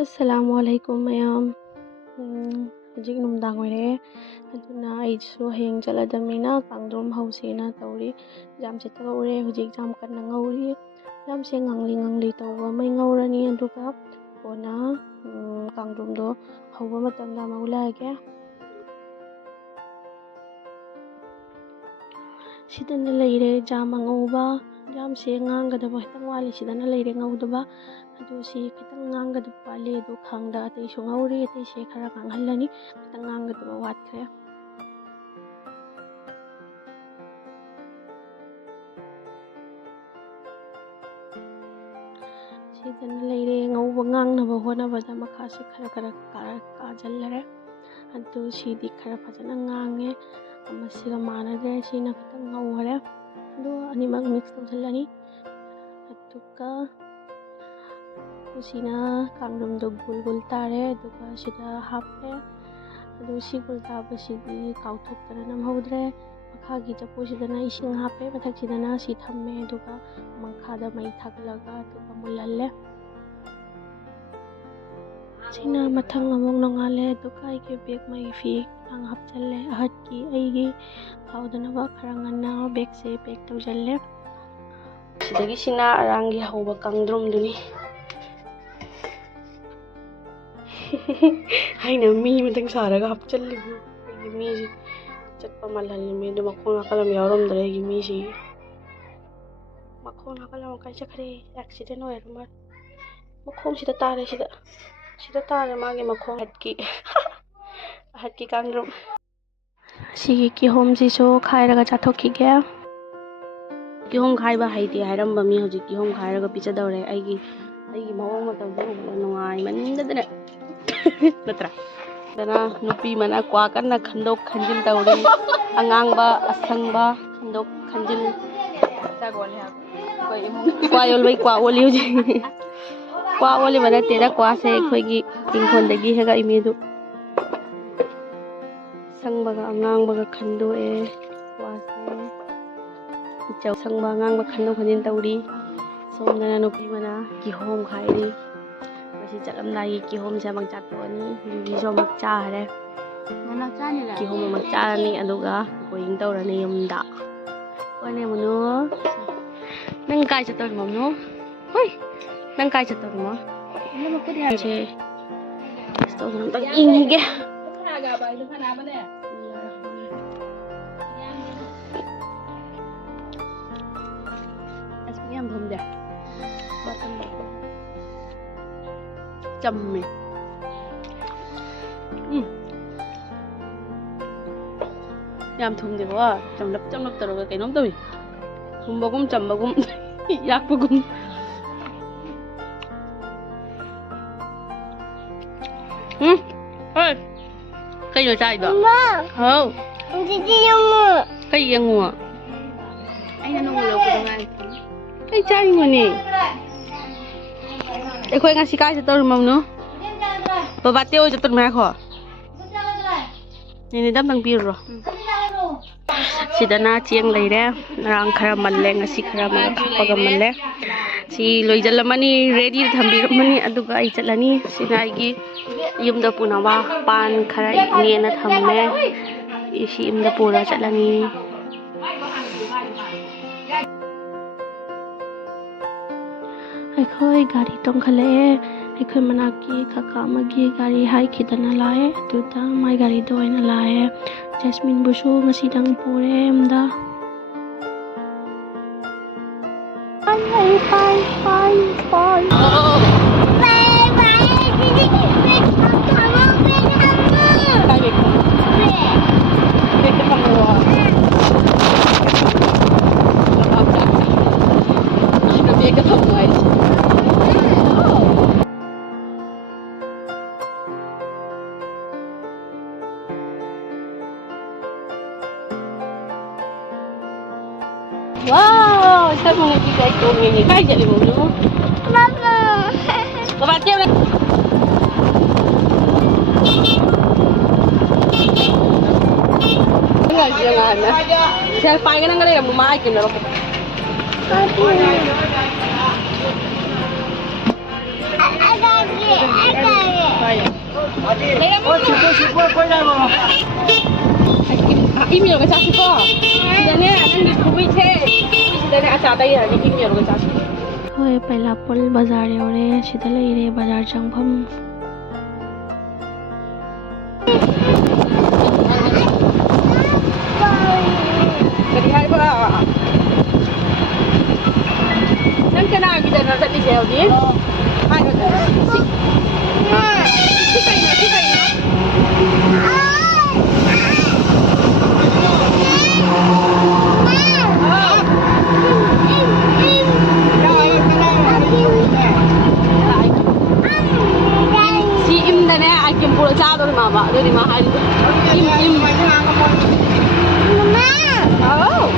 Assalamualaikum mayam. Hujik numdang oire aduna aisu heng chaladamina kangdrom hausena tawri jam chetaga ure hujik jam kanna ngauri jam se ngangli tawba mai ngaurani aduga ona kangdrom do hauba matamda maulage sidana leire jam angauba jam se ngangadaba hitang wali sidana leire ngaudaba adu si kitang ngangadaba wali adu khangda atai su ngauri atai se khara nganghallani kitang ngangadaba watkhre sidana leire ngauba ngangnaba honabada makhasi khara kajallare adu sidi khara fajana ngange amasiga manade sina kitang ngauhare adu animak mix tawjallani aduka sina kangdom do gul tare aduga sida happe adu si gul taba sidi kauthokdana namhodre makhagi chapu sidana ising happe mathak sidana si thamme aduga makhada mai thaglaga aduga mulalle sina mathang among nongale aduga aige bag mai fi ang hapchalle ahatki aigi khawdana khara nganna bag se pack tawjalle sidagi sina arangi hauba kangdrom duni haina mi matang saraga hapchallibu aigi mi si chatpa malhalme do makhona kalam yawramdare aigi mi si makhona kalam kai chakhre accident hoyarma makhom sida tare sida tare mage makhom hatki kangdrom sigi ki hom si so khairaga chathokige ki hom khaiba haiti hairamba mi hoji ki hom khairaga picha dawre aigi mawang matawde nungai mandadana natra dana nupi mana kwa kanna khandok khanjil tawre angangba asangba khandok khanjil tagol ha koi kwa yolbai kwa oli hoji kwa oli bana tera kwa se khoigi ingkhondagi hega imedu sangbaga angangbaga khando e kwa se ichau sangba angangba khando khanjin tawri somdana nupi mana ki hom khairi basi chalamdai ki hom se mang chatoni bi so mak cha hare mana chani la ki hom mak cha ni aduga going tawrani yumda one munu nang kai chator momno hoi nang kai chator mo ina makudi ha che sto nang inge ga bai lu khana ba ne asmiam thum de batan chemme yam thum de wa chamlap taraga kainom tawi thumbagum chambagum yakpagum oi cái gì sai đó không cái gì ngủ anh nó ngủ lâu của anh cái chai ngủ nè để khơi ngasih kai cho tôi mong nữa bà tiêu cho tôi mai khó này đâm tăng pin rồi sidana chiang lấy ra rang khara malle ngasi khara mal kappaga malle si loijalamani ready thambi ramani aduga ai chalani sinai yumda punawa pan khara ne na thamme isi imda pura chalani ai khoi gari tong khale ai khoi manaki khaka magi gari hai khidana lae tuta mai gari doina lae Jasmine busu ngasi dang pure amda bye wow, saya mau ngaji kayak ini kayak jadi mulu. Mama. Bapak dia udah. Enggak jangan. Saya pengen nggak ya mau makin loh. Ada. 이미여가 자시고 시다네 नंगी खुबी छे सिदाने आचा तई हरनी इमि여가 जा시 होय पहिला पुल बाजार you're सिदा लेरे बाजार चंगफम करी हाइबा नंग कनागिदना चट्लिसे हौदि हाइबा Pura chado ni mama, dari mahal. Im. Mama. Oh.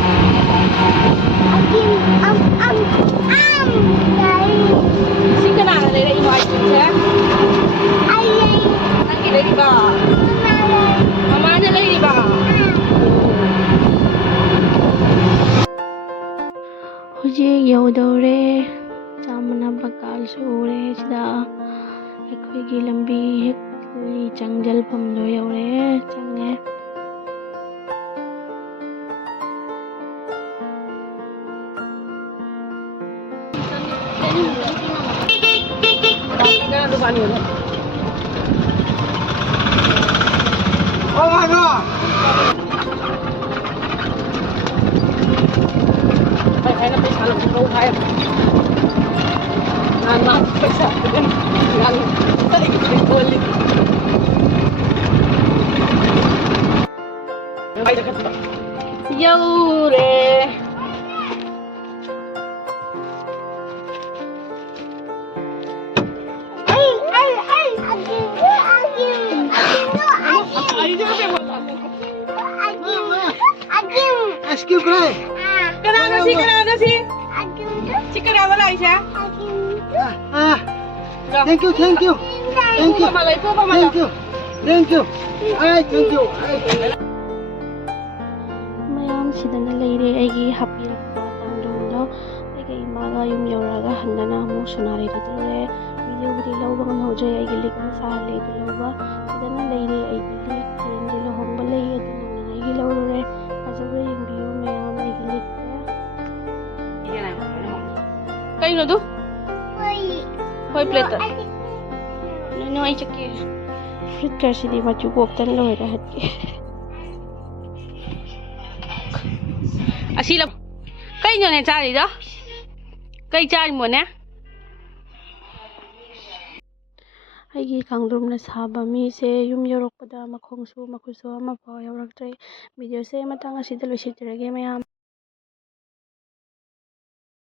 Dari. Singkat nak dari ibu ayah saya. Ayah. Nanti dari ba. Mama aja dari ba. Hujie yaudore, jamana bakal sore sudah. Ekoi lambi चंगल फमदो you're change Oh my god! Phải là पैसा लग câu hay ngàn mà पैसा ngàn tadi kita boleh Yaure. Aski kray. Kenapa sih? Chicken wala Aisyah. Thank you. Thank you. Thank you. Thank you. Sidana leire aigi hapirakpa tangdumdo aiga imaga yum yoraga handana mu sunari dure video budi lawba ngam hojre aigi lik na sahale du lawba sidana leire aigi lik kendi lo homba lei aduna aigi lawre ajabre yum biyo meyam aigi lik kai no du hoi plate no ai chakke fritter sidi machu goptan lo era hatke Así la cây nhỏ này cha gì đó cây cha gì muốn nè ꯑꯩꯒꯤ ꯀꯥꯡꯗ꯭ꯔꯨꯝꯅ ꯁꯥꯕ ꯃꯤꯁꯦ ꯌꯨꯝ ꯌꯧꯔꯛꯄꯗ ꯃꯈꯣꯡꯁꯨ ꯃꯈꯨꯠꯁꯨ ꯑꯃꯐꯥꯎ ꯌꯧꯔꯛꯇ꯭ꯔꯦ ꯚꯤꯗꯤꯑꯣꯁꯦ ꯃꯇꯥꯡ ꯑꯁꯤꯗ ꯂꯣꯏꯁꯤꯟꯖꯔꯒꯦ ꯃꯌꯥꯝ